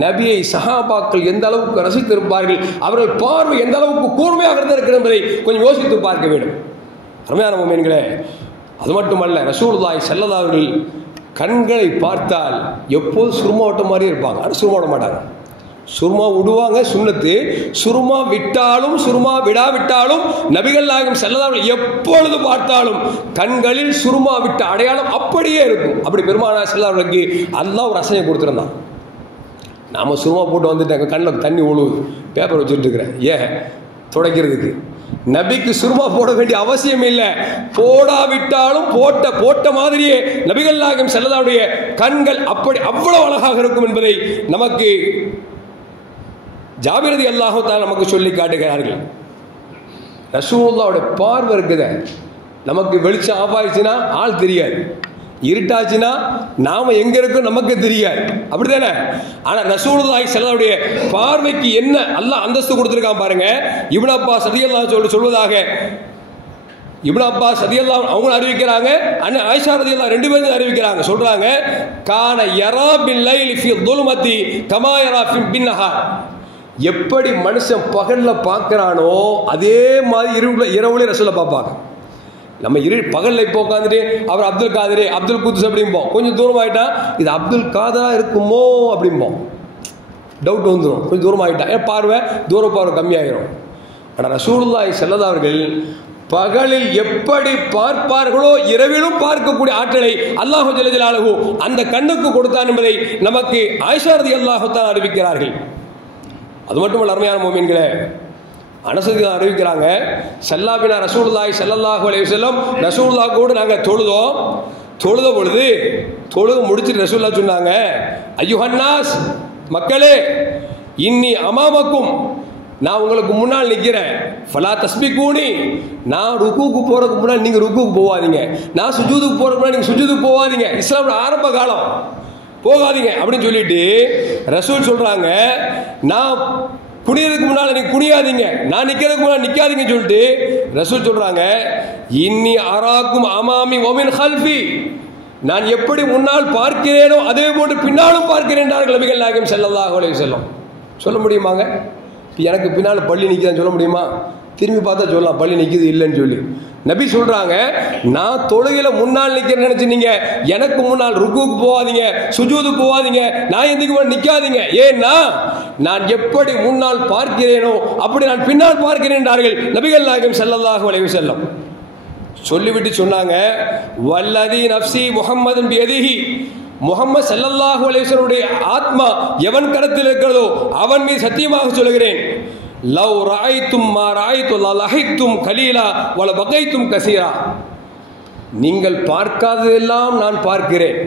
நபியை சஹாபாக்கள் எந்த அளவுக்கு ரசித்திருப்பார்கள், அவர்கள் பார்வை எந்த அளவுக்கு கூர்மையாக இருந்திருக்கிறது என்பதை கொஞ்சம் யோசித்து பார்க்க வேண்டும். அருமையான முஃமின்களே, அது மட்டுமல்ல, ரசூலுல்லாஹி ஸல்லல்லாஹு அலைஹி கண்களை பார்த்தால் எப்போது சுருமா ஓட்ட மாதிரி இருப்பாங்க. ஆனால் சுருமா ஓட மாட்டாங்க. சுருமா விடுவாங்க சுன்னத்து. சுருமா விட்டாலும் சுருமா விடாவிட்டாலும் நபிகள் நாயகம் ஸல்லல்லாஹு அலைஹி எப்பொழுது பார்த்தாலும் கண்களில் சுருமா விட்ட அடையாளம் அப்படியே இருக்கும். அப்படி பெருமானார் ஸல்லல்லாஹு அலைஹி அல்லாஹ் ஒரு அசையை கொடுத்துருந்தான். நாம சுருமா போட்டு வந்துட்டாங்க, கண்ணில் தண்ணி ஒழுகுது, பேப்பர் வச்சுட்டு இருக்கிறேன் ஏன் துடைக்கிறதுக்கு. நபிக்கு சுருமா போட வேண்டிய அவசியம் இல்லை. போடாவிட்டாலும் போட்ட மாதிரியே நபிகள் நாயகம் ஸல்லல்லாஹு அலைஹி கண்கள் அப்படி அவ்வளவு அழகாக இருக்கும் என்பதை நமக்கு ஜாபிர் ரலியல்லாஹு தஆலா நமக்கு சொல்லி காட்டுகிறார்கள். ரசூலுல்லாஹ்வுடைய பார்வை இருக்குது. நமக்கு வெளிச்சம் ஆஃப் ஆயிடுச்சுன்னா ஆள் தெரியாது, இருட்டாச்சுன்னா நாம எங்க இருக்கோம் நமக்கு தெரியாது, அப்படிதானே? ஆனா ரசூலுல்லாஹி ஸல்லல்லாஹு அலைஹி பார்வைக்கு என்ன அல்லாஹ் அந்தஸ்து கொடுத்திருக்கான் பாருங்க. இப்னு அப்பாஸ் ரலியல்லாஹு சொல்வதாக, இப்னு அப்பாஸ் ரலியல்லாஹு அவங்க அறிவிக்கிறாங்க, அன்னை ஆயிஷா ரலியல்லாஹு ரெண்டு பேரும் அறிவிக்கிறாங்க. சொல்றாங்க, கான யரா பில் லைலி ஃபி ظுல்மதி கமா யரா பின் நஹார். எப்படி மனுஷன் பகல்ல பார்க்கிறானோ அதே மாதிரி இரவுல ரசூலை பார்ப்பாங்க. நம்ம பகல்ல இப்போ உட்காந்துட்டு அவர் அப்துல் காதர், அப்துல் குத்ஸ் அப்படிம்போம். கொஞ்சம் தூரம் ஆயிட்டா இது அப்துல் காதரா இருக்குமோ அப்படிம்போம். டவுட் வந்துடும். கொஞ்சம் தூரம் ஆகிட்டா ஏன் பார்வை தூர பார்வை கம்மியாயிரும். ஆனால் ரசூலுல்லாஹி ஸல்லல்லாஹு அலைஹி வஸல்லம் பகலில் எப்படி பார்ப்பார்களோ இரவிலும் பார்க்கக்கூடிய ஆற்றலை அல்லாஹ் ஜல்ல ஜலாலுஹு அந்த கண்ணுக்கு கொடுத்தான் என்பதை நமக்கு ஆயிஷா ரலியல்லாஹு தஆலா அறிவிக்கிறார்கள். அது மட்டுமல்ல, அருமையான முஃமின்களே, அனஸ் அறிவிக்கிறாங்க, ஸல்லல்லாஹு ரசூலுல்லாஹி ஸல்லல்லாஹு அலைஹி வஸல்லம் ரசூலுல்லாஹ் கூட நாங்கள் தொழுத பொழுது தொழுக முடிச்சுட்டு ரசூலுல்லாஹ் சொன்னாங்க, அய்யுஹன்னாஸ் மக்களே, இன்னி அமாமக்கும், நான் உங்களுக்கு முன்னால் நிற்கிறேன், ஃபலா தஸ்பிகூனி, நான் ருக்குக்கு போறதுக்கு முன்னாடி நீங்க ருக்குக்கு போவாதீங்க, நான் சுஜூதுக்கு போறதுக்கு முன்னாடி நீங்க சுஜூதுக்கு போவாதீங்க, இஸ்லாமோட ஆரம்ப காலம் போகாதீங்க அப்படின்னு சொல்லிட்டு ரசூல் சொல்றாங்க, நான் குனியறதுக்கு முன்னால நீங்க குனியாதீங்க, நான் நிக்கிறதுக்கு முன்னால நிக்காதீங்கன்னு சொல்லிட்டு ரசூல் சொல்றாங்க, இன்னி அராக்கும் அமாமி வமின் ஹல்ஃபி, நான் எப்படி முன்னால் பார்க்கிறேனோ அதே போன்று பின்னாலும் பார்க்கிறேன் நபிகள் நாயகம் ஸல்லல்லாஹு அலைஹி வஸல்லம். சொல்ல முடியுமாங்க? எனக்கு பின்னால் பள்ளி நிற்குதுன்னு சொல்ல முடியுமா? திரும்பி பார்த்தா சொல்லலாம் பள்ளி நிற்குது இல்லைன்னு சொல்லி. நபி சொல்றாங்க, நான் தொழுகையில முன்னால் நிற்கிறேன்னு நினைச்சு நீங்க எனக்கு முன்னால் ருக்குக்கு போவாதீங்க, சுஜூதுக்கு போவாதீங்க, நான் எதுக்கு நிற்காதீங்க. ஏன்னா நான் எப்படி முன்னால் பார்க்கிறேனோ அப்படி நான் பின்னால் பார்க்கிறேன் என்றார்கள் நபிகள் நாயகம் ஸல்லல்லாஹு அலைஹி வஸல்லம். சொல்லிவிட்டு சொன்னாங்க, வல்லதி நஃப்சி முஹம்மதுன் பியதிஹி, முஹம்மது ஸல்லல்லாஹு அலைஹி வஸல்லம் ஆத்மா எவன் கரத்தில் இருக்கிறதோ அவன் மீது சத்தியமாக சொல்கிறேன், லவ் ரஅய்தும் மா ரஅய்து லலஹித்தும் கலீலா வல பகைத்தும் கஸீரா. நீங்கள் பார்க்காததெல்லாம் நான் பார்க்கிறேன்,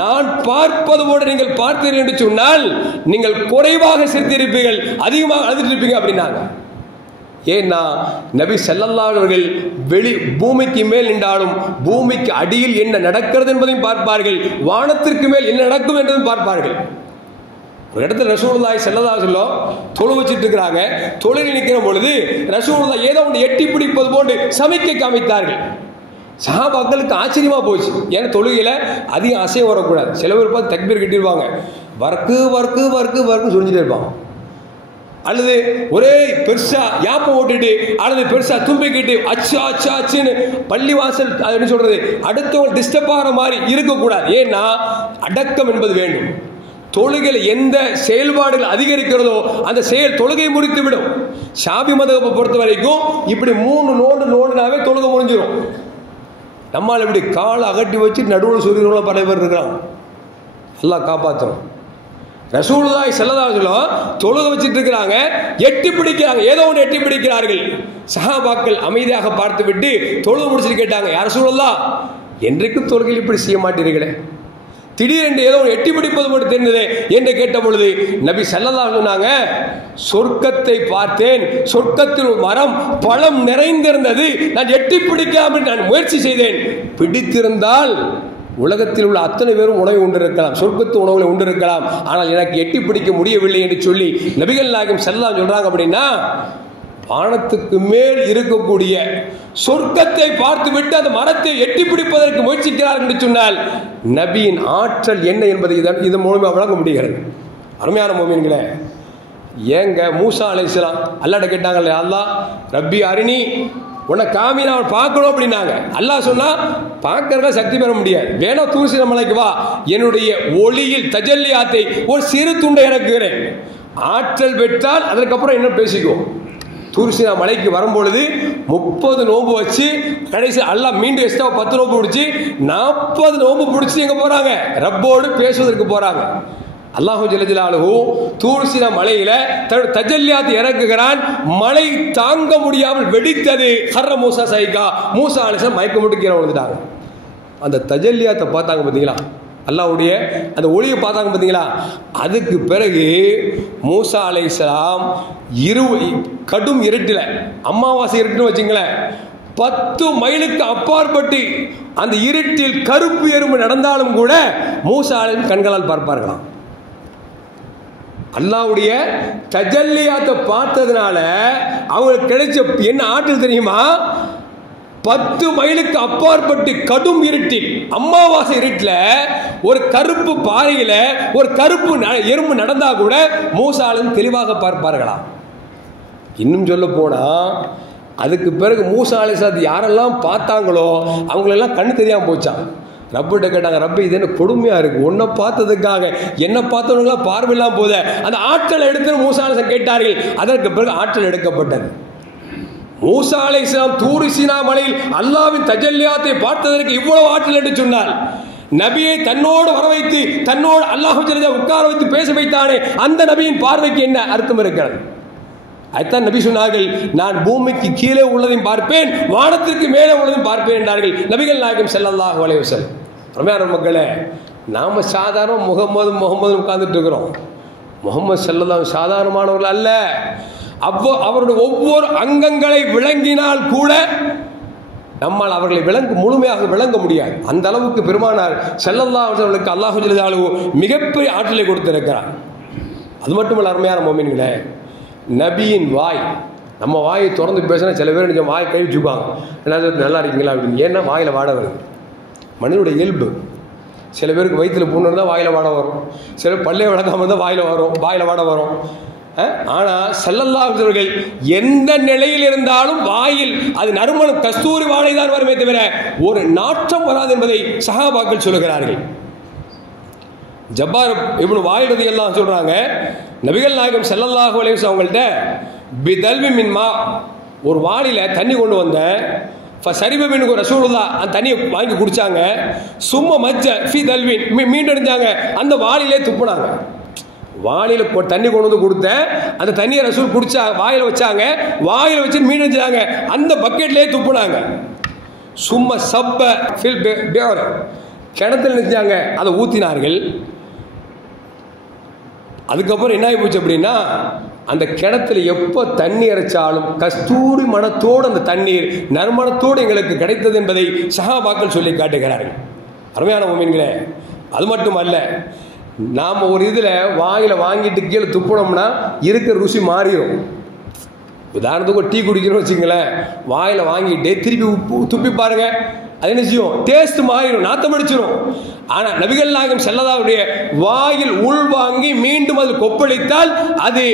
நான் பார்ப்பது போல நீங்கள் பார்த்தீர்கள் என்று சொன்னால் நீங்கள் குறைவாக சிரித்திருப்பீர்கள், அதிகமாக அழுதிருப்பீங்க அப்படின்னாங்க. ஏன்னா நபி ஸல்லல்லாஹு அலைஹி அவர்கள் வெளி பூமிக்கு மேல் நின்றாலும் பூமிக்கு அடியில் என்ன நடக்கிறது என்பதையும் பார்ப்பார்கள், வானத்திற்கு மேல் என்ன நடக்கும் என்பதையும் பார்ப்பார்கள். ஒரு இடத்துல ரசூலுல்லாஹி ஸல்லல்லாஹு அலைஹி வஸல்லம் தொழு வச்சிட்டு இருக்கிறாங்க. தொழில் நிற்கிற பொழுது ரசூலுல்லாஹ் ஏதோ ஒன்று எட்டி பிடிப்பது போன்று சமைக்க காமித்தார்கள். சஹாபாக்களுக்கு ஆச்சரியமா போச்சு. ஏன்னா தொழுகையில அதிகம் அசையம் வரக்கூடாது. சில பேர் பார்த்து தக்பீர் கட்டிடுவாங்க, வர்க்கு வர்க்கு வர்க்கு வர்க்கு சொல்லிட்டே இருப்பாங்க. அல்லது ஒரே பெருசா யாப்பம் ஓட்டுட்டு அல்லது பெருசா தும்பிக்கிட்டு அச்சு அச்சு அச்சுன்னு பள்ளிவாசல் என்ன சொல்றது அடுத்தவங்க டிஸ்டர்ப் ஆகிற மாதிரி இருக்கக்கூடாது. ஏன்னா அடக்கம் என்பது வேண்டும். தொழுகையில் எந்த செயல்பாடுகள் அதிகரிக்கிறதோ அந்த செயல் தொழுகை முடித்து விடும். ஷாபி மதகப்பை பொறுத்த வரைக்கும் இப்படி 3 நோண்டுனாவே தொழுகை முடிஞ்சிடும். நம்மால் இப்படி காலை அகட்டி வச்சு நடுவில் சொல்லிடுறவங்கள பல பேர் இருக்கிறாங்க. அல்லாஹ் காப்பாற்றணும். ரசூலுல்லாஹி ஸல்லல்லாஹு அலைஹி வஸல்லம் தொழுகை வச்சுட்டு இருக்கிறாங்க, எட்டி பிடிக்கிறாங்க, ஏதோ ஒன்று எட்டி பிடிக்கிறார்கள். சஹாபாக்கள் அமைதியாக பார்த்து விட்டு தொழுகை முடிச்சுட்டு கேட்டாங்க, யா ரசூலுல்லாஹ் என்றைக்கும் தொழுகையில் இப்படி செய்ய மாட்டீர்களே, திடீரென்று ஏதோ எட்டி பிடிப்பது மட்டும் தெரிந்தது என்று கேட்ட பொழுது நபி ஸல்லல்லாஹு அலைஹி சொன்னாங்க, சொர்க்கத்தை பார்த்தேன், சொர்க்கத்தில் ஒரு மரம் பழம் நிறைந்திருந்தது, நான் எட்டி பிடிக்காமல் நான் முயற்சி செய்தேன், பிடித்திருந்தால் உலகத்தில் உள்ள அத்தனை பேரும் உணவை உண்டிருக்கலாம், சொர்க்கத்து உணவுகளை உண்டிருக்கலாம், ஆனால் எனக்கு எட்டி பிடிக்க முடியவில்லை என்று சொல்லி நபிகள் நாயகம் ஸல்லல்லாஹு அலைஹி சொல்றாங்க. அப்படின்னா வானத்துக்கு மேல் இருக்கக்கூடிய சொர்க்கத்தை பார்த்து விட்டு அந்த மரத்தை எட்டி பிடிப்பதற்கு முயற்சிக்கிறார் என்று சொன்னால் நபியின் ஆற்றல் என்ன என்பதை இதன் மூலமாக வழங்க முடிகிறது. அருமையான மோமின்களே, ஏங்க மூசா அலைஹிஸ்ஸலாம் அல்லாஹ்ட்ட கேட்டாங்கல்ல, அல்லாஹ் ரப்பி அரினி, உன்னை காமி நான் பார்க்கணும் அப்படின்னாங்க. அல்லாஹ் சொன்னா பார்க்கறதுல சக்தி பெற முடியாது, வேணா தூர் சீனா மலைக்கு வா, என்னுடைய ஒளியில் தஜல்லியாத்தை ஒரு சிறு துண்டை இறக்குகிறேன், ஆற்றல் பெற்றால் அதற்கப்புறம் என்ன பேசிக்குவோம். தூர் சீனா மலைக்கு வரும்பொழுது 30 நோம்பு வச்சு கடைசி அல்லாஹ் மீண்டும் எக்ஸ்ட்ரா 10 நோம்பு பிடிச்சி 40 நோம்பு பிடிச்சி எங்க போறாங்க, ரப்போடு பேசுவதற்கு போறாங்க. அல்லாஹு ஜல்ல ஜலாலுஹு தூர் சீனா மலையில தன்னுடைய தஜல்லியாத்தை இறக்குகிறான். மலை தாங்க முடியாமல் வெடித்தது. ஹர்ர மூசா சைகா, மூசா அலைஹிஸ்ஸலாம் மயக்கம் போட்டு கீழே விழுந்துட்டாங்க. அந்த தஜல்லியாத்தை பார்த்தாங்க பார்த்தீங்களா, அல்லாஹ்வுடைய அந்த ஒளியை பார்த்தாங்க பார்த்தீங்களா. அதுக்கு பிறகு மூசா அலைஹிஸ்ஸலாம் கடும் இருட்டில், அமாவாசை இருட்டுன்னு வச்சுங்களேன், 10 மைலுக்கு அப்பாற்பட்டு அந்த இருட்டில் கருப்பு எறும்பு நடந்தாலும் கூட மூசா அலைஹிஸ்ஸலாம் கண்களால் பார்ப்பார்களாம். அல்லாஹ்வுடைய தஜல்லியாத்தை பார்த்ததுனால அவங்களுக்கு கிடைச்ச என்ன ஆற்றல் தெரியுமா, 10 மைலுக்கு அப்பாற்பட்டு கடும் இருட்டில், அமாவாசை இருட்டில் ஒரு கருப்பு பாறையில ஒரு கருப்பு எறும்பு நடந்தா கூட மூசாலும் தெளிவாக பார்ப்பார்களாம். இன்னும் சொல்ல போனா அதுக்கு பிறகு மூசா அலைஹிஸ்ஸலாம் யாரெல்லாம் பார்த்தாங்களோ அவங்களெல்லாம் கண்ணு தெரியாம போச்சான். ரப்பிட்ட கேட்டாங்க, ரப்பி இது என்ன கொடுமையா இருக்கு, உன்னை பார்த்ததுக்காக என்ன பார்த்தவங்களாம் பார்வையெல்லாம் போத, அந்த ஆற்றல் எடுத்து மூசா அலைஹிஸ்ஸலாம் கேட்டார்கள். அதற்கு பிறகு ஆற்றல் எடுக்கப்பட்டது. மூசா அலைஹிஸ்ஸலாம் தூர் சீனா மலையில் அல்லாஹ்வின் தஜல்லியாத்தை பார்த்ததற்கு இவ்வளவு ஆற்றல் என்று சொன்னார். நபியை தன்னோடு வர வைத்து தன்னோடு அல்லாஹ் உட்கார வைத்து பேச வைத்தானே, அந்த நபியின் பார்வைக்கு என்ன அர்த்தம் இருக்கிறது? அதுதான் நபி சொன்னார்கள், நான் பூமிக்கு கீழே உள்ளதையும் பார்ப்பேன், வானத்திற்கு மேலே உள்ளதையும் பார்ப்பேன் என்றார்கள் நபிகள் நாயகம் ஸல்லல்லாஹு அலைஹி வஸல்லம். ரமேயான மக்களே, நாம சாதாரண முகமது உட்கார்ந்துட்டு இருக்கிறோம். முகமது ஸல்லல்லாஹு சாதாரணமானவர்கள் அல்ல. அவருடைய ஒவ்வொரு அங்கங்களை விளங்கினால் கூட நம்மால் அவர்களை முழுமையாக விளங்க முடியாது. அந்த அளவுக்கு பெருமானார் ஸல்லல்லாஹு அலைஹி வஸல்லம் அல்லாஹ் ஜல்ல ஜலாலுஹு மிகப்பெரிய ஆற்றலை கொடுத்திருக்கிறார். அது மட்டுமல்ல அருமையான மோமின்களே, நபியின் வாய், நம்ம வாயை திறந்து பேசினா சில பேர் நினைச்ச வாய் கை வச்சுக்குவாங்க, நல்லா இருக்கீங்களா அப்படின்னு. ஏன்னா வாயில் வாட வருது, மனிதனுடைய இயல்பு. சில பேருக்கு வயிற்றில் புண்ணு இருந்தால் வாயில் வாட வரும், சில பல்லே விளக்காமல் இருந்தால் வாயில் வாட வரும். ஆனால் ஸல்லல்லாஹு அலைஹி வஸல்லம் எந்த நிலையில் இருந்தாலும் வாயில் அது நறுமணம் கஸ்தூரி வாடை தான் வருமே தவிர ஒரு நாற்றம் வராது என்பதை சஹாபாக்கள் சொல்லுகிறார்கள். ஜப்பார் இப்னு வாயில் ரலியல்லாஹு சொல்றாங்க, நபிகள் நாயகம் ஸல்லல்லாஹு அலைஹி வஸல்லம் அவங்கள்ட்ட பிதல்வி மின் மா, ஒரு வாளியில தண்ணி கொண்டு வந்தேன். ஃபஸரிப மின்ஹு ரசூலுல்லாஹ், அந்த தண்ணியை வாங்கி குடிச்சாங்க. சும்மா மஜ்ஜ ஃபி தல்வின், மீண்டெடுத்தாங்க, அந்த வாளியிலே துப்புனாங்க. வாளியில் தண்ணி கொண்டு வந்து கொடுத்தேன், அந்த தண்ணியை ரசூல் குடிச்சா வாயில் வச்சாங்க, வாயில் வச்சு மீன் வச்சாங்க, அந்த பக்கெட்லேயே துப்புனாங்க. சும்மா சப்ப ஃபில் பேவர் கிணத்துல நினைச்சாங்க, அதை ஊற்றினார்கள். அதுக்கப்புறம் என்ன ஆகி போச்சு அப்படின்னா, அந்த கிணத்துல எப்போ தண்ணி இறைச்சாலும் கஸ்தூரி மணத்தோடு அந்த தண்ணீர் நறுமணத்தோடு எங்களுக்கு கிடைத்தது என்பதை சஹாபாக்கள் சொல்லி காட்டுகிறார்கள். அருமையான முஃமின்களே, அது மட்டும் அல்ல, நாம் ஒரு இதில் வாயில் வாங்கிட்டு கீழே துப்புனோம்னா இருக்கிற ருசி மாறிடும். உதாரணத்துக்கு ஒரு டீ குடிக்கணும்னு வச்சுங்களேன், வாயில் வாங்கிட்டு திருப்பி உப்பு துப்பி பாருங்க, அது என்ன செய்யும்? டேஸ்ட் மாறிடும், நாத்தம் அடிச்சிடும். ஆனால் நபிகள் நாயகம் ஸல்லல்லாஹு வாயில் உள்வாங்கி மீண்டும் அது கொப்பளித்தால் அது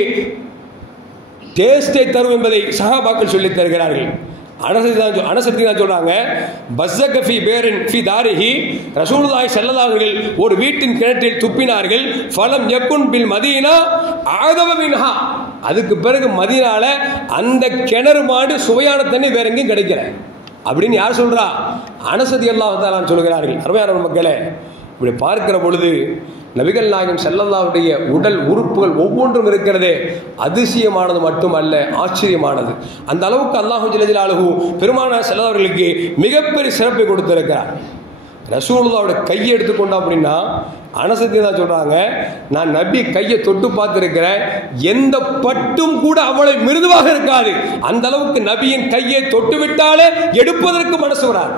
டேஸ்டை தரும் என்பதை சஹாபாக்கள் சொல்லித் தருகிறார்கள். அனசத்தி தான் சொல்றாங்க, பஸ்ஸக ஃபீ பேரின் ஃபீ தாரிஹி, ரசூலுல்லாஹி ஸல்லல்லாஹு அலைஹி வஸல்லம் ஒரு வீட்டின் கிணற்றில் துப்பினார்கள். ஃபலம் யகுன் பில் மதீனா ஆதவ மின்ஹா, அதுக்கு பிறகு மதீனால அந்த கிணறு மாடு சுவையான தண்ணி வேற எங்கேயும் கிடைக்கல அப்படின்னு யார் சொல்றா? அனஸ் ரலியல்லாஹு தஆலா சொல்கிறார்கள். அருமையான மக்களே, இப்படி பார்க்கிற பொழுது நபிகள் நாயகம் ஸல்லல்லாஹு அலைஹி வஸல்லம் உடல் உறுப்புகள் ஒவ்வொன்றும் இருக்கிறதே அதிசயமானது மட்டுமல்ல, ஆச்சரியமானது. அந்த அளவுக்கு அல்லாஹு ஜல்ல ஜலாலுஹு பெருமானார் ஸல்லல்லாஹு அலைஹி வஸல்லம் மிகப்பெரிய சிறப்பை கொடுத்திருக்கிறார். ரசூலுல்லாஹ்வுடைய கையை எடுத்துக்கொண்டோம் அப்படின்னா அனசத்தி தான் சொல்றாங்க, நான் நபி கையை தொட்டு பார்த்திருக்கிறேன், எந்த பட்டும் கூட அவ்வளவு மிருதுவாக இருக்காது. அந்த அளவுக்கு நபியின் கையை தொட்டு விட்டாலே எடுப்பதற்கு மனசு வராது.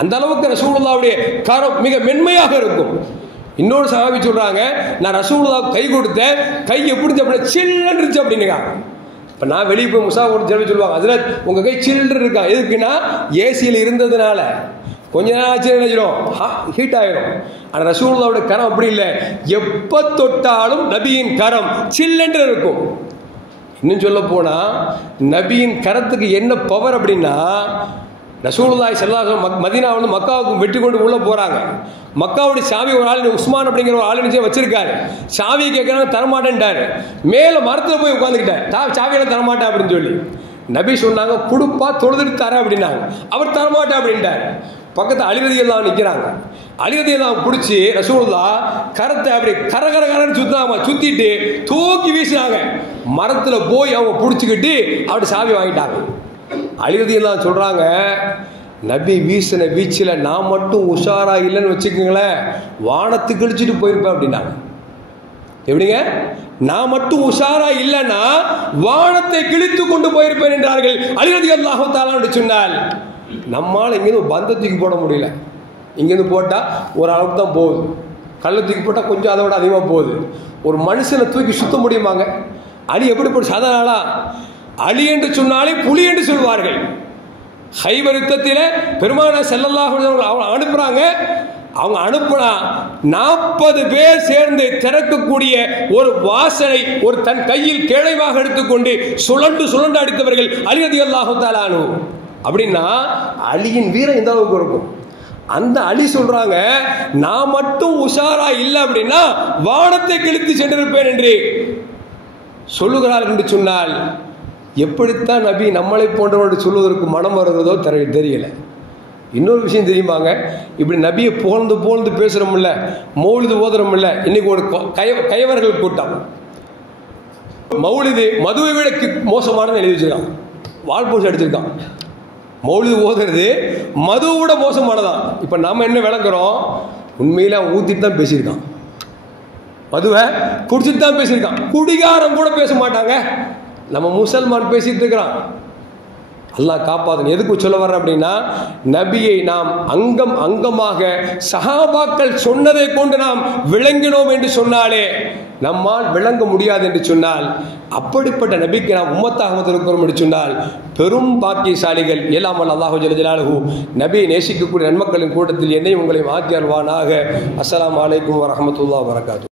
அந்த அளவுக்கு ரசூலுல்லாஹ்வுடைய கரம் மிக மென்மையாக இருக்கும். இன்னொரு சஹாபி சொல்றாங்க, நான் ரசூலுல்லாஹ் கை கொடுத்தேன், கை எப்படி அப்படி சில்லுன்னு இருந்துச்சு அப்படின்னுங்க. இப்போ நான் வெளியே போய் முசா ஒரு ஜெபி சொல்லுவாங்க, அதில் உங்க கை சில்லுன்னு இருக்கா, எதுக்குன்னா ஏசியில் இருந்ததுனால கொஞ்ச நேரம் ஆச்சு நினைச்சிடும், ஹீட் ஆயிடும். ஆனால் ரசூலுல்லாஹ்வுடைய கரம் அப்படி இல்லை, எப்போ தொட்டாலும் நபியின் கரம் சில்லென்று இருக்கும். இன்னும் சொல்ல போனா நபியின் கரத்துக்கு என்ன பவர் அப்படின்னா, ரசூலுல்லாஹி ஸல்லல்லாஹு அலைஹி வஸல்லம் மதீனாவிலிருந்து மக்காவுக்கு வெற்றி கொண்டு உள்ள போறாங்க. மக்காவுடைய சாவி ஒரு ஆள் உஸ்மான் அப்படிங்கிற ஒரு ஆள் நிச்சயம் வச்சிருக்காரு. சாவியை கேட்கறாங்க, தரமாட்டேன்ட்டாரு. மேலே மரத்தில் போய் உட்காந்துக்கிட்டார், சாவியெல்லாம் தரமாட்டேன் அப்படின்னு சொல்லி. நபி சொன்னாங்க, கொடுப்பா தொழுதுட்டு தரேன் அப்படின்னாங்க. அவர் தரமாட்டேன் அப்படின்ட்டார். பக்கத்தில் அலி ரலியல்லாஹு அன்ஹு நிற்கிறாங்க. அலி ரலியல்லாஹு அன்ஹு பிடிச்சி ரசூலுல்லாஹ் கரத்தை அப்படி கரன்னு சுத்தாம சுத்திட்டு தூக்கி வீசினாங்க. மரத்தில் போய் அவங்க பிடிச்சிக்கிட்டு அப்படி சாவி வாங்கிட்டாங்க. அலி ரலியல்லாஹு அன்ஹு சொல்றாங்க, நபி வீசின வீச்சில் நான் மட்டும் உஷாரா இல்லைன்னு வச்சுக்கோங்களேன், வானத்து கிழிச்சிட்டு போயிருப்பேன் அப்படின்னாங்க. எப்படிங்க? நான் மட்டும் உஷாரா இல்லைன்னா வானத்தை கிழித்து கொண்டு போயிருப்பேன் என்றார்கள். அலி ரலியல்லாஹு தஆலா சொன்னால், நம்மால் இங்கேருந்து பந்தத்துக்கு போட முடியல, இங்கேருந்து போட்டால் ஒரு அளவுக்கு தான் போகுது, கல்லை தூக்கி போட்டால் கொஞ்சம் அதை விட அதிகமாக போகுது. ஒரு மனுஷனை தூக்கி சுத்த முடியுமாங்க? அலி எப்படி போட்டு சாதாரணா? அலி என்று சொன்னாலே புலி என்று சொல்வார்கள். ஹைபர் யுத்தத்தில் பெருமானார் ஸல்லல்லாஹு அலைஹி வஸல்லம் அவங்க அனுப்புறாங்க. அவங்க அனுப்புனா 40 பேர் சேர்ந்து திறக்கக்கூடிய ஒரு வாசனை ஒரு தன் கையில் கேளைவாக எடுத்துக்கொண்டு சுழண்டு அடித்தவர்கள் அலி ரலியல்லாஹு தஆலா அன்ஹு. அப்படின்னா அலியின் வீரம் இந்த அளவுக்கு இருக்கும். அந்த அலி சொல்றாங்க, நான் மட்டும் உஷாரா இல்லை அப்படின்னா வானத்தை கிழித்து சென்றிருப்பேன் என்று சொல்லுகிறார்கள் என்று சொன்னால், எப்படித்தான் நபி நம்மளை போன்றவர்கள் சொல்வதற்கு மனம் வருகிறதோ தெரியல. இன்னொரு விஷயம் தெரியுமாங்க, இப்படி நபியை புகழ்ந்து பேசுறோம்ல, மௌலிது ஓதுறோம்ல, இன்னைக்கு ஒரு கயவர்கள் கூட்டம் மௌலிது மதுவை விட மோசமானது எழுதி வச்சிருக்கான், வால்போஸ் அடிச்சிருக்கான். மௌலிது ஓதுறது மதுவை விட மோசமானதான். இப்போ நாம என்ன விளங்குறோம்? உண்மையில அவன் ஊத்திட்டு தான் பேசியிருக்கான், மதுவை குடிச்சிட்டு தான் பேசியிருக்கான். குடிகாரம் கூட பேச மாட்டாங்க, நம்ம முசல்மான் பேசிட்டு இருக்கிறான். அல்லாஹ் காப்பாற்றணும். எதுக்கு சொல்ல வர்ற அப்படின்னா, நபியை நாம் அங்கமாக சஹாபாக்கள் சொன்னதை கொண்டு நாம் விளங்கினோம் என்று சொன்னாலே நம்மால் விளங்க முடியாது என்று சொன்னால், அப்படிப்பட்ட நபிக்கு நாம் உம்மத்தாக இருக்கிறோம் என்று சொன்னால் பெரும் பாக்கியசாலிகள். எல்லாம் அல்லாஹு ஜல்ல ஜலாலுஹு நபியை நேசிக்கக்கூடிய நன்மக்களின் கூட்டத்தில் என்னை உங்களை ஆக்கி அருள்வானாக. அஸ்ஸலாமு அலைக்கும் வரஹ்மத்துல்லாஹி வபரகாத்துஹு.